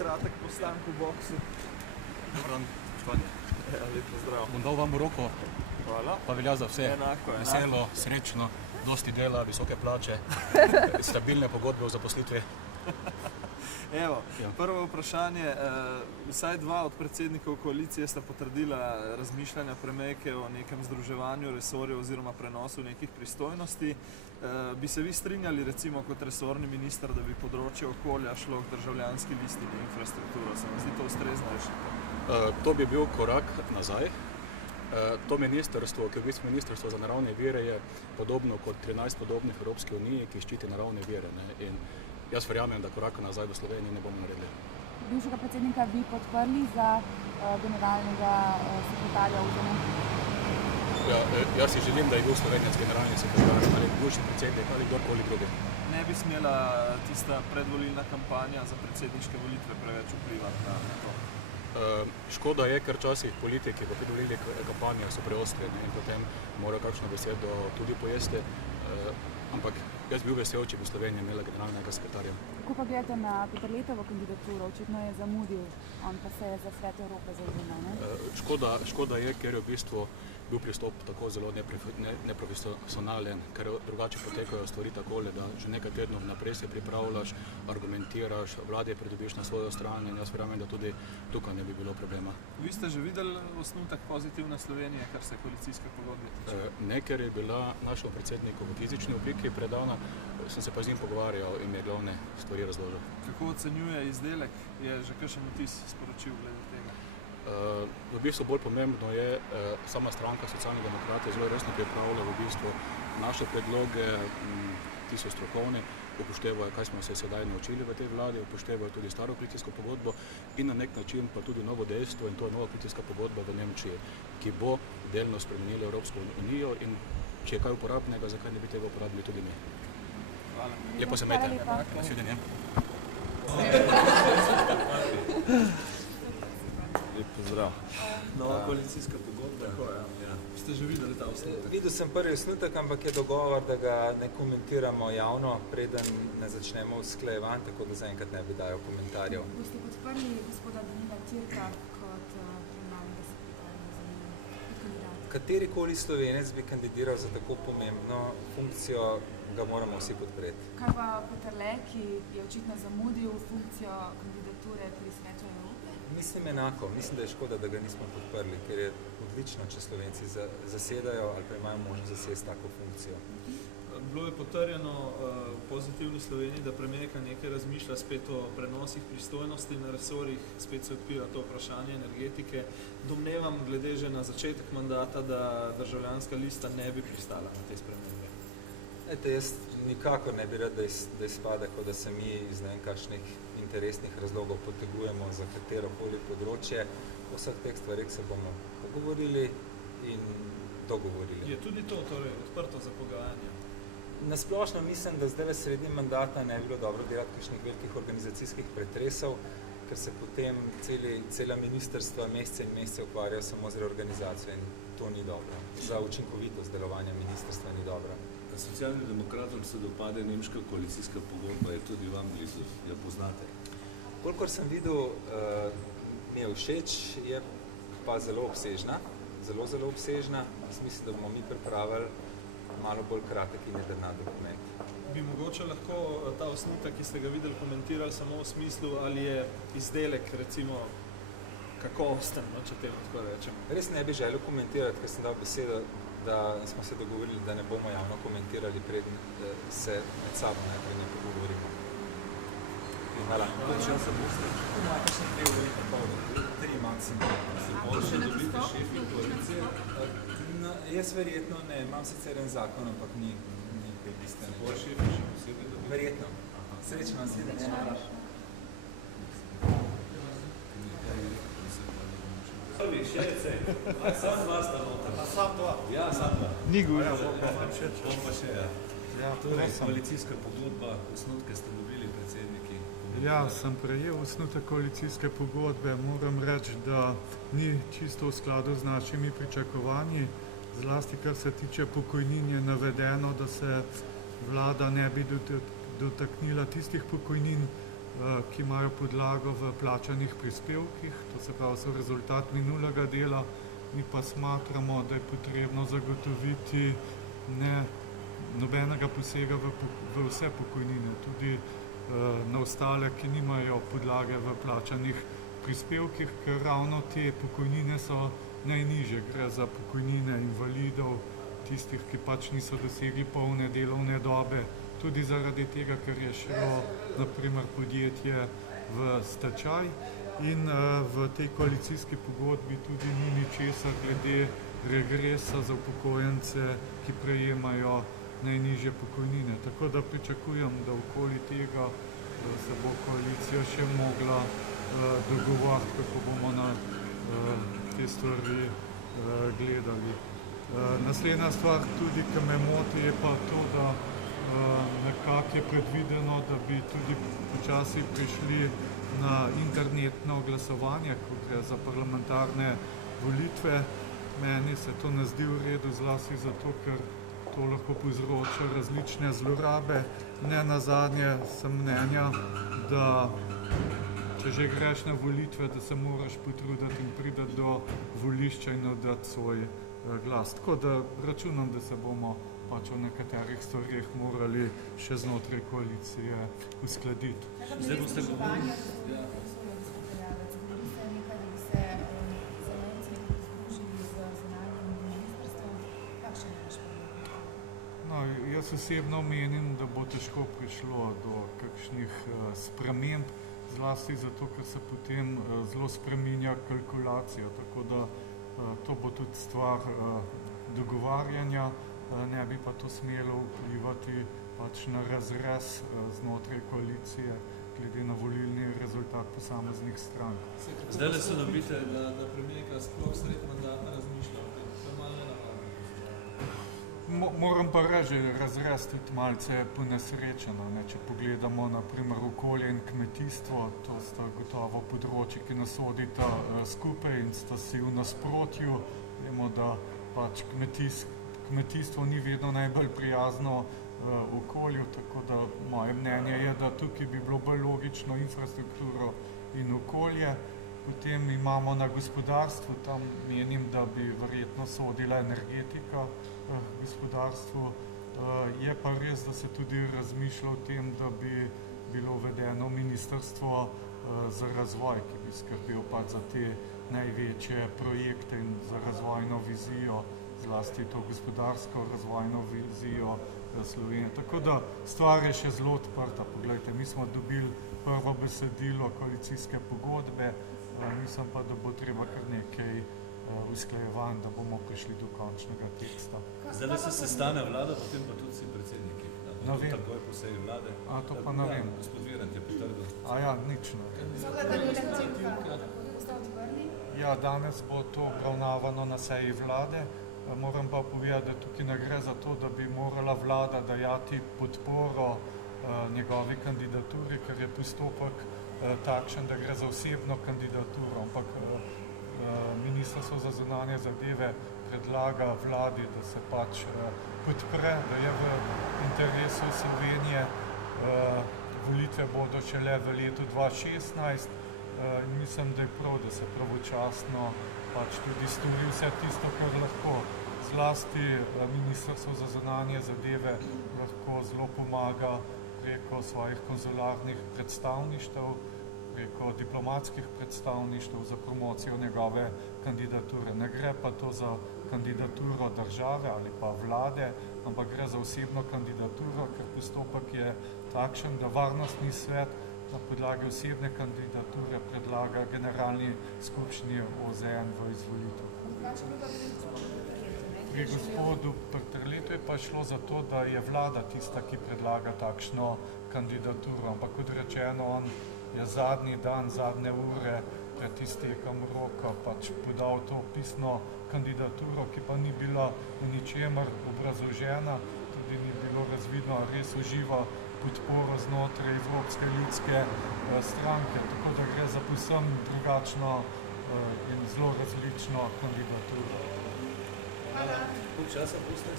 kratek postanek v boksu. Dobro dan, spoštovani. Lep pozdrav. Bom dal vam roko, Hvala. pa velja za vse. Enako. Veselo, srečno, dosti dela, visoke plače, stabilne pogodbe o zaposlitvi. Evo, prvo vprašanje. Vsaj dva od predsednikov koalicije sta potrdila razmišljanja premijerke o nekem združevanju resorjev oziroma prenosu nekih pristojnosti. Bi se vi strinjali recimo kot resorni minister, da bi področje okolja šlo k državljanski listini infrastrukturo? Se vam zdi to ustrezna rešitev? To bi bil korak nazaj. To ministrstvo, ki je v bistvu ministrstvo za naravne vire, je podobno kot 13 podobnih v Evropski uniji, ki ščiti naravne vire. In jaz verjamem, da koraka nazaj v Sloveniji ne bomo naredili. Bivšega predsednika bi podprli za generalnega sekretarja UZN? Jaz si želim, da je bil Slovenec generalni sekretar ali bivši predsednik ali kdorkoli drugi. Ne bi smela tista predvolilna kampanja za predsedniške volitve preveč vplivati na to? Škoda je, ker včasih politiki v predvolilnih kampanjah so preostreni in potem morajo kakšno besedo tudi pojesti. Ampak jaz bi bil vesel, če bi Slovenija imela generalnega sekretarja. Kako pa gledate na Peterletovo kandidaturo? Očitno je zamudil, on pa se je za Svet Evrope zavzemal. Škoda je, ker je v bistvu bil pristop tako zelo neprofesionalen, ker drugače potekajo stvari takole, da že nekaj tednov naprej se pripravljaš, argumentiraš, vlade pridobiš na svojo stran in jaz verjamem, da tudi tukaj ne bi bilo problema. Vi ste že videli osnutek Pozitivne Slovenije, kar se koalicijske pogodbe tiče? Ne, ker je bila našemu predsedniku v fizični obliki predana, sem se pa z njim pogovarjal in mi je glavne stvari razložil. Kako ocenjuje izdelek? Je že kakšen vtis sporočil glede tega? V bistvu bolj pomembno je, sama stranka Socialni demokrati zelo resno pripravlja v bistvu naše predloge, ti so strokovni, upoštevajo, kaj smo se sedaj naučili v tej vladi, upoštevajo tudi staro koalicijsko pogodbo in na nek način pa tudi novo dejstvo, in to je nova koalicijska pogodba v Nemčiji, ki bo delno spremenila Evropsko unijo, in če je kaj uporabnega, zakaj ne bi tega uporabili tudi mi. Hvala. Lepo se imejte. Nasvidenje. Lep pozdrav. Nova koalicijska pogodba. Ste že videli ta osnutek? Videl sem prvi osnutek, ampak je dogovor, da ga ne komentiramo javno, preden ne začnemo usklajevati, tako da zaenkrat ne bi dajal komentarjev. Boste podprli gospoda Danila Türka kot generalnega sekretarja kot kandidata? Katerikoli Slovenec bi kandidiral za tako pomembno funkcijo, ga moramo vsi podpreti. Kaj pa Peterle, ki je očitno zamudil funkcijo kandidature pri Svetu Evrope? Mislim enako. Mislim, da je škoda, da ga nismo podprli, ker je odlično, če Slovenci zasedajo ali pa imajo možnost zasesti tako funkcijo. Bilo je potrjeno v Pozitivni Sloveniji, da premijerka nekaj razmišlja spet o prenosih pristojnosti na resorjih, spet se odpira to vprašanje energetike. Domnevam, glede že na začetek mandata, da državljanska lista ne bi pristala na te spremembe. Jaz nikakor ne bi rad, da izpada, kot da se mi iz ne vem kakšnih interesnih razlogov potegujemo za katerokoli področje. O vseh teh stvarih se bomo pogovorili in dogovorili. Je tudi to torej odprto za pogajanja? Nasplošno mislim, da zdaj v srednji mandata ne bi bilo dobro delati kakšnih velikih organizacijskih pretresov, ker se potem cela ministrstva mesece in mesece ukvarjajo samo z reorganizacijo in to ni dobro. Za učinkovitost delovanja ministrstva ni dobro. Socialnim demokratom se dopade nemška koalicijska pogodba, je tudi vam blizu, jo poznate? Kolikor sem videl, mi je všeč, je pa zelo obsežna, zelo obsežna. Mislim, da bomo mi pripravili malo bolj kratek in jedrnat dokument. Bi mogoče lahko ta osnutek, ki ste ga videli, komentirali samo v smislu, ali je izdelek recimo kakovosten, če temu tako rečem? Res ne bi želel komentirati, ker sem dal besedo, da smo se dogovorili, da ne bomo javno komentirali, preden se med sabo najprej ne pogovorimo. Hvala. Časa boste? Imate še 3 uri pa pol, 3 maksimum. Se boste dobiti šefi koalicije? Jaz verjetno ne, imam sicer en zakon, ampak ni predbistven. Se bo šefi še posebej dobiti? Verjetno. Srečno naslednjič. Prvi, šelce, sam dva sta nota. Sam dva? Ja, sam dva. Ni govoril. Bom pa še, ja. Torej, koalicijska pogodba, osnutke ste dobili, predsedniki? Ja, sem prejel osnutek koalicijske pogodbe. Moram reči, da ni čisto v skladu z našimi pričakovanji. Zlasti, kar se tiče pokojnin, je navedeno, da se vlada ne bi dotaknila tistih pokojnin, ki imajo podlago v plačanih prispevkih, to se pravi so rezultat minulega dela, mi pa smatramo, da je potrebno zagotoviti nobenega posega v vse pokojnine, tudi na ostale, ki nimajo podlage v plačanih prispevkih, ker ravno te pokojnine so najnižje. Gre za pokojnine invalidov, tistih, ki pač niso dosegli polne delovne dobe, tudi zaradi tega, ker je šlo naprimer podjetje v stečaj in v tej koalicijski pogodbi tudi ni ničesar glede regresa za upokojence, ki prejemajo najnižje pokojnine. Tako da pričakujem, da okoli tega se bo koalicija še mogla dogovoriti, kako bomo na te stvari gledali. Naslednja stvar tudi, ki me moti, je pa to, da nekako je predvideno, da bi tudi počasi prišli na internetno glasovanje, ko gre za parlamentarne volitve. Meni se to ne zdi v redu, zlasti zato, ker to lahko povzroča različne zlorabe. Ne nazadnje sem mnenja, da če že greš na volitve, da se moraš potruditi in priti do volišča in oddati svoj glas. Tako da računam, da se bomo pač o nekaterih stvarih morali še znotraj koalicije uskladiti. Zdaj boste govorili. No, jaz osebno menim, da bo težko prišlo do kakšnih sprememb, zlasti zato, ker se potem zelo spreminja kalkulacija, tako da to bo tudi stvar dogovarjanja, ne bi pa to smelo vplivati pač na razrez znotraj koalicije glede na volilni rezultat posameznih strank. Zdaj le se dobite, da premijerka sploh sred mandata razmišlja o tem, to je malo nenavadno. Moram pa reči, razrez tudi malce ponesrečeno. Če pogledamo naprimer okolje in kmetijstvo, to sta gotovo področji, ki nas sodita skupaj in sta si v nasprotju. Vemo, da pač kmetijstvo ni vedno najbolj prijazno okolju, tako da moje mnenje je, da tukaj bi bilo bolj logično infrastrukturo in okolje. Potem imamo na gospodarstvu, tam menim, da bi verjetno sodila energetika gospodarstvu. Je pa res, da se tudi razmišlja o tem, da bi bilo uvedeno ministrstvo za razvoj, ki bi skrbel pač za te največje projekte in za razvojno vizijo, zlasti to gospodarsko razvojno vizijo Slovenije. Tako da stvar je še zelo odprta. Poglejte, mi smo dobili prvo besedilo koalicijske pogodbe, mislim pa, da bo treba kar nekaj usklajevanj, da bomo prišli do končnega teksta. Zdaj se sestane vlada, potem pa tudi vsi predsedniki. No, vem. Takoj po seji vlade. A, to pa ne vem. Gospod Virant je potrdil. A ja, nič ne. Ja, danes bo to obravnavano na seji vlade. Moram pa povedati, da tukaj ne gre za to, da bi morala vlada dajati podporo njegovi kandidaturi, ker je postopek takšen, da gre za osebno kandidaturo, ampak Ministrstvo za zunanje zadeve predlaga vladi, da se pač podpre, da je v interesu Slovenije. Volitve bodo šele v letu 2016 in mislim, da je prav, da se pravočasno pač tudi stori vse tisto, kar lahko. Zlasti Ministrstvo za zunanje zadeve lahko zelo pomaga preko svojih konzularnih predstavništev, preko diplomatskih predstavništev za promocijo njegove kandidature. Ne gre pa to za kandidaturo države ali pa vlade, ampak gre za osebno kandidaturo, ker postopek je takšen, da Varnostni svet na podlagi osebne kandidature predlaga generalni skupščini OZN v izvolitev. Pri gospodu Peterletu je pa šlo za to, da je vlada tista, ki predlaga takšno kandidaturo, ampak kot rečeno, on je zadnji dan, zadnje ure pred iztekom roka pač podal to pisno kandidaturo, ki pa ni bila v ničemer obrazložena, tudi ni bilo razvidno, res uživa podporo znotraj Evropske ljudske stranke, tako da gre za povsem drugačno in zelo različno kandidaturo. Koliko časa boste?